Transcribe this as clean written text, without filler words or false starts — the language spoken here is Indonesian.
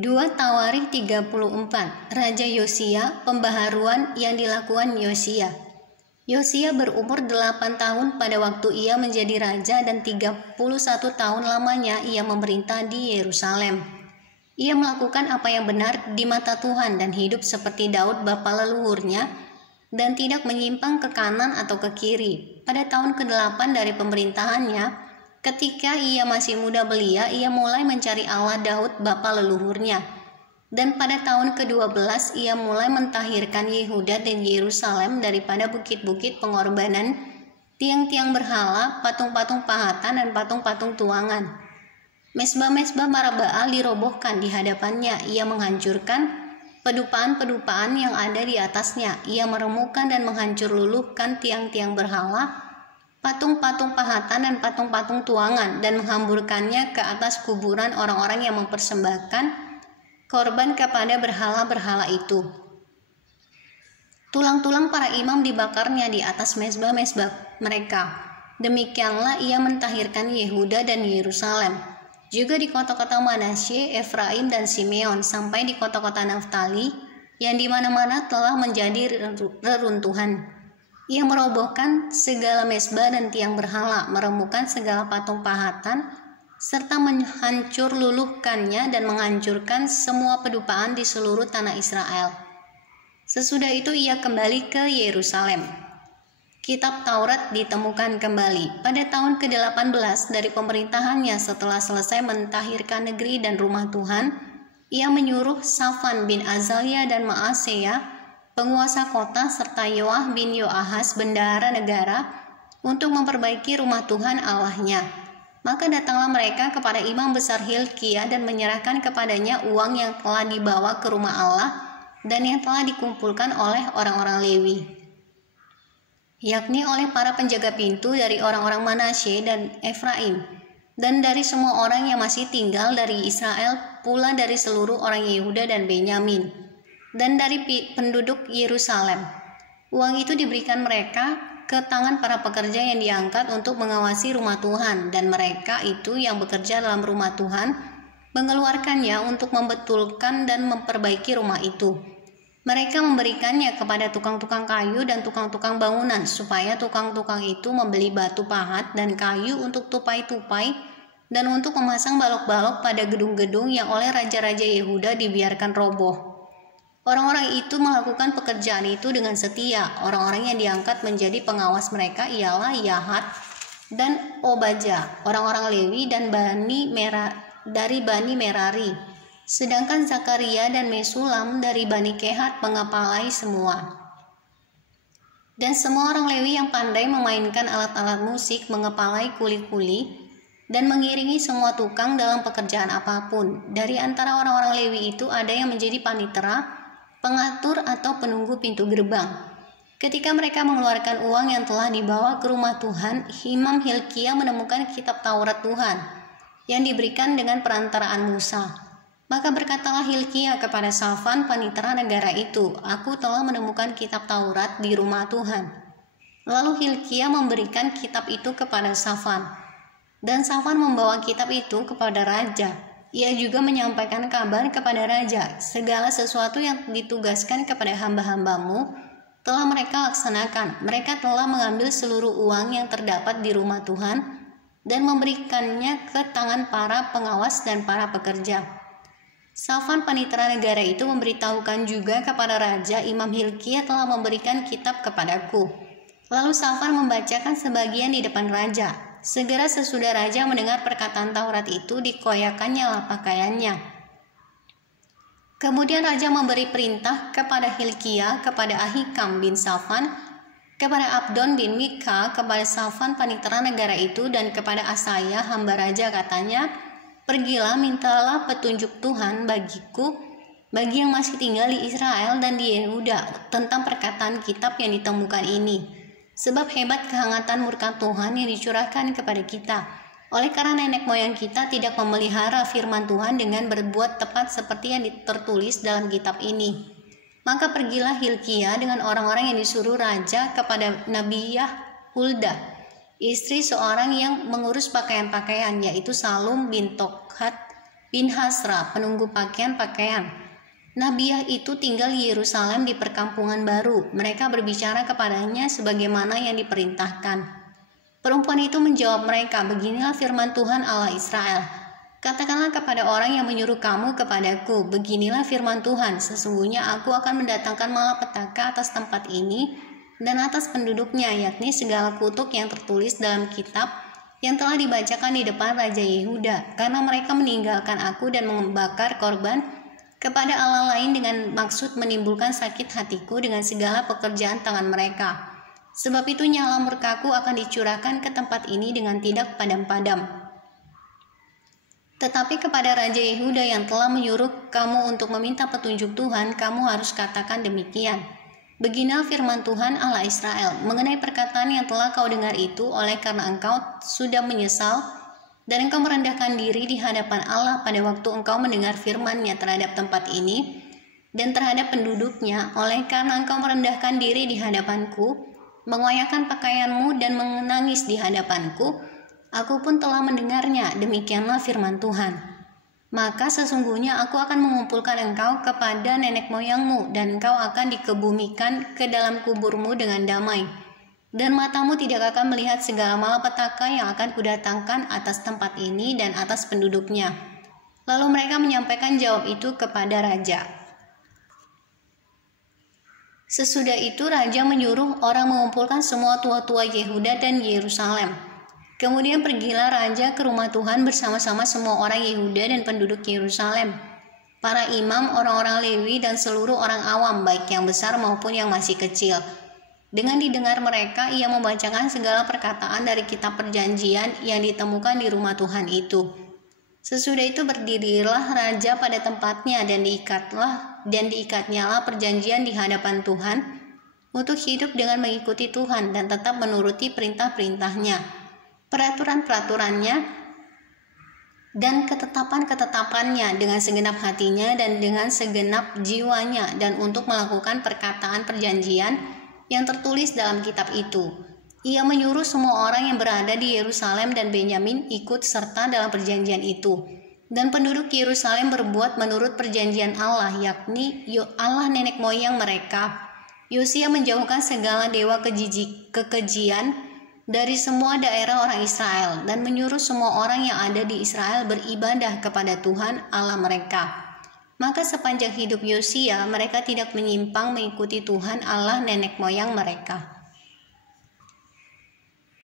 2 Tawarikh 34. Raja Yosia, pembaharuan yang dilakukan Yosia. Yosia berumur 8 tahun pada waktu ia menjadi raja dan 31 tahun lamanya ia memerintah di Yerusalem. Ia melakukan apa yang benar di mata Tuhan dan hidup seperti Daud bapa leluhurnya dan tidak menyimpang ke kanan atau ke kiri. Pada tahun ke-8 dari pemerintahannya, ketika ia masih muda belia, ia mulai mencari Allah Daud bapa leluhurnya. Dan pada tahun ke-12 ia mulai mentahirkan Yehuda dan Yerusalem daripada bukit-bukit pengorbanan, tiang-tiang berhala, patung-patung pahatan dan patung-patung tuangan. Mesbah-mesbah para Baal dirobohkan di hadapannya. Ia menghancurkan pedupaan-pedupaan yang ada di atasnya. Ia meremukkan dan menghancur luluhkan tiang-tiang berhala, patung-patung pahatan dan patung-patung tuangan, dan menghamburkannya ke atas kuburan orang-orang yang mempersembahkan korban kepada berhala-berhala itu. Tulang-tulang para imam dibakarnya di atas mezbah-mezbah mereka. Demikianlah ia mentahirkan Yehuda dan Yerusalem. Juga di kota-kota Manasye, Efraim dan Simeon, sampai di kota-kota Naftali yang di mana-mana telah menjadi reruntuhan. Ia merobohkan segala mezbah dan tiang berhala, meremukkan segala patung pahatan, serta menghancur luluhkannya dan menghancurkan semua pedupaan di seluruh tanah Israel. Sesudah itu ia kembali ke Yerusalem. Kitab Taurat ditemukan kembali pada tahun ke-18 dari pemerintahannya. Setelah selesai mentahirkan negeri dan rumah Tuhan, ia menyuruh Safan bin Azalia dan Maaseya, penguasa kota, serta Yoah bin Yoahas, bendahara negara, untuk memperbaiki rumah Tuhan Allahnya. Maka datanglah mereka kepada imam besar Hilkia dan menyerahkan kepadanya uang yang telah dibawa ke rumah Allah dan yang telah dikumpulkan oleh orang-orang Lewi, yakni oleh para penjaga pintu dari orang-orang Manasye dan Efraim, dan dari semua orang yang masih tinggal dari Israel, pula dari seluruh orang Yehuda dan Benyamin, dan dari penduduk Yerusalem. Uang itu diberikan mereka ke tangan para pekerja yang diangkat untuk mengawasi rumah Tuhan, dan mereka itu yang bekerja dalam rumah Tuhan mengeluarkannya untuk membetulkan dan memperbaiki rumah itu. Mereka memberikannya kepada tukang-tukang kayu dan tukang-tukang bangunan, supaya tukang-tukang itu membeli batu pahat dan kayu untuk tupai-tupai dan untuk memasang balok-balok pada gedung-gedung yang oleh raja-raja Yehuda dibiarkan roboh. Orang-orang itu melakukan pekerjaan itu dengan setia. Orang-orang yang diangkat menjadi pengawas mereka ialah Yahat dan Obaja, orang-orang Lewi dan dari Bani Merari. Sedangkan Zakaria dan Mesulam dari Bani Kehat mengepalai semua. Dan semua orang Lewi yang pandai memainkan alat-alat musik mengepalai kuli-kuli dan mengiringi semua tukang dalam pekerjaan apapun. Dari antara orang-orang Lewi itu ada yang menjadi panitera, pengatur atau penunggu pintu gerbang. Ketika mereka mengeluarkan uang yang telah dibawa ke rumah Tuhan, Imam Hilkia menemukan kitab Taurat Tuhan yang diberikan dengan perantaraan Musa. Maka berkatalah Hilkia kepada Safan, panitera negara itu, "Aku telah menemukan kitab Taurat di rumah Tuhan." Lalu Hilkia memberikan kitab itu kepada Safan, dan Safan membawa kitab itu kepada raja. Ia juga menyampaikan kabar kepada raja, "Segala sesuatu yang ditugaskan kepada hamba-hambamu telah mereka laksanakan. Mereka telah mengambil seluruh uang yang terdapat di rumah Tuhan dan memberikannya ke tangan para pengawas dan para pekerja." Safan panitera negara itu memberitahukan juga kepada raja, "Imam Hilkia telah memberikan kitab kepadaku." Lalu Safan membacakan sebagian di depan raja. Segera sesudah raja mendengar perkataan Taurat itu, dikoyakannya lah pakaiannya. Kemudian raja memberi perintah kepada Hilkia, kepada Ahikam bin Safan, kepada Abdon bin Mika, kepada Safan panitera negara itu, dan kepada Asaya hamba raja, katanya, "Pergilah, mintalah petunjuk Tuhan bagiku, bagi yang masih tinggal di Israel dan di Yehuda, tentang perkataan kitab yang ditemukan ini. Sebab hebat kehangatan murka Tuhan yang dicurahkan kepada kita, oleh karena nenek moyang kita tidak memelihara firman Tuhan dengan berbuat tepat seperti yang tertulis dalam kitab ini." Maka pergilah Hilkia dengan orang-orang yang disuruh raja kepada Nabiyah Hulda, istri seorang yang mengurus pakaian-pakaian, yaitu Salum bin Tokhat, bin Hasra, penunggu pakaian-pakaian. Nabiah itu tinggal di Yerusalem di perkampungan baru. Mereka berbicara kepadanya sebagaimana yang diperintahkan. Perempuan itu menjawab mereka, beginilah firman Tuhan Allah Israel. Katakanlah kepada orang yang menyuruh kamu kepadaku, beginilah firman Tuhan, sesungguhnya aku akan mendatangkan malapetaka atas tempat ini dan atas penduduknya, yakni segala kutuk yang tertulis dalam kitab yang telah dibacakan di depan Raja Yehuda, karena mereka meninggalkan aku dan membakar korban kepada Allah lain dengan maksud menimbulkan sakit hatiku dengan segala pekerjaan tangan mereka. Sebab itu nyala murkaku akan dicurahkan ke tempat ini dengan tidak padam-padam. Tetapi kepada Raja Yehuda yang telah menyuruh kamu untuk meminta petunjuk Tuhan, kamu harus katakan demikian. Beginilah firman Tuhan Allah Israel, mengenai perkataan yang telah kau dengar itu, oleh karena engkau sudah menyesal, dan engkau merendahkan diri di hadapan Allah pada waktu engkau mendengar firman-Nya terhadap tempat ini, dan terhadap penduduknya, oleh karena engkau merendahkan diri di hadapanku, mengoyakkan pakaianmu dan menangis di hadapanku, aku pun telah mendengarnya, demikianlah firman Tuhan. Maka sesungguhnya aku akan mengumpulkan engkau kepada nenek moyangmu, dan engkau akan dikebumikan ke dalam kuburmu dengan damai. Dan matamu tidak akan melihat segala malapetaka yang akan kudatangkan atas tempat ini dan atas penduduknya. Lalu mereka menyampaikan jawab itu kepada raja. Sesudah itu raja menyuruh orang mengumpulkan semua tua-tua Yehuda dan Yerusalem. Kemudian pergilah raja ke rumah Tuhan bersama-sama semua orang Yehuda dan penduduk Yerusalem, para imam, orang-orang Lewi, dan seluruh orang awam, baik yang besar maupun yang masih kecil. Dengan didengar mereka, ia membacakan segala perkataan dari kitab perjanjian yang ditemukan di rumah Tuhan itu. Sesudah itu berdirilah raja pada tempatnya dan diikatnyalah perjanjian di hadapan Tuhan untuk hidup dengan mengikuti Tuhan dan tetap menuruti perintah-perintahnya, peraturan-peraturannya, dan ketetapan-ketetapannya dengan segenap hatinya dan dengan segenap jiwanya, dan untuk melakukan perkataan perjanjian yang tertulis dalam kitab itu. Ia menyuruh semua orang yang berada di Yerusalem dan Benyamin ikut serta dalam perjanjian itu. Dan penduduk Yerusalem berbuat menurut perjanjian Allah, yakni Allah nenek moyang mereka. Yosia menjauhkan segala dewa kekejian dari semua daerah orang Israel, dan menyuruh semua orang yang ada di Israel beribadah kepada Tuhan Allah mereka. Maka sepanjang hidup Yosia, mereka tidak menyimpang mengikuti Tuhan Allah nenek moyang mereka.